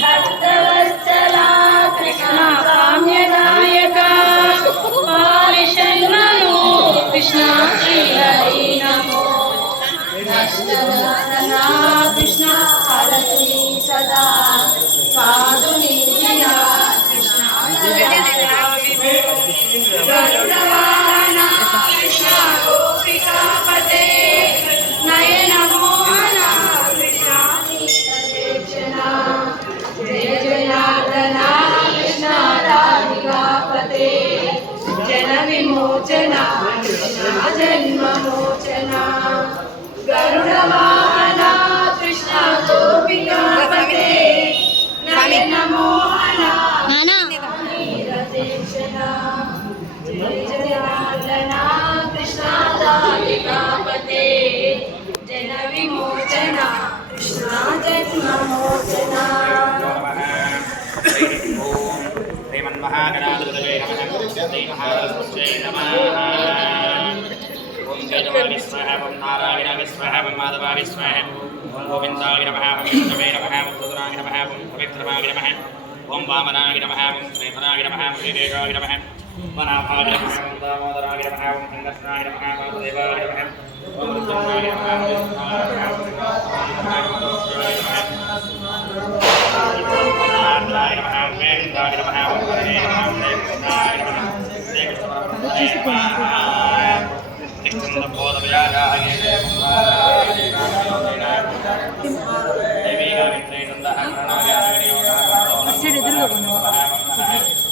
भक्तवत्सला कृष्ण काम्यदायक पालिषन्मनो कृष्ण श्रीहरि नमो भक्तवत्सला कृष्ण हरतु सदा साधुनि कृष्ण गरुडवाहना कृष्ण गोपिकापते नयन मोहन कृष्ण नीतदेक्षणा जय जनार्दना कृष्ण राधिकापते जन विमोचना कृष्ण जन्ममोचना गरुडवाहना कृष्ण गोपिकापते नयन मोहना नीतदेक्षणा जय जनार्दना कृष्ण राधिकापते जन विमोचना कृष्ण जन्ममोचना श्रीमन्महागणाधिपतये नमः श्रीमहालक्ष्म्यै नमः ओम जयदेवाय स्वाहा ओम नारायणाय स्वाहा ओम माधवाय स्वाहा ओम गोविन्दाय नमः ओम विष्णवे नमः ओम रुद्राय नमः ओम पवित्रवाय नमः ओम वामनाय नमः ओम श्रीधराय नमः ओम श्रीदेवाय नमः वनाभाय नमः ओम दामोदराय नमः ओम संगस्नाय नमः ओम वासुदेवाय नमः ओम रुद्राय नमः ओम विष्णुवाय नमः ओम शिवाय नमः नारायणाय नमः ओम वेदाय नमः ओम हरे नमः ओम देवाय नमः श्री कृष्ण परब्रह्मणे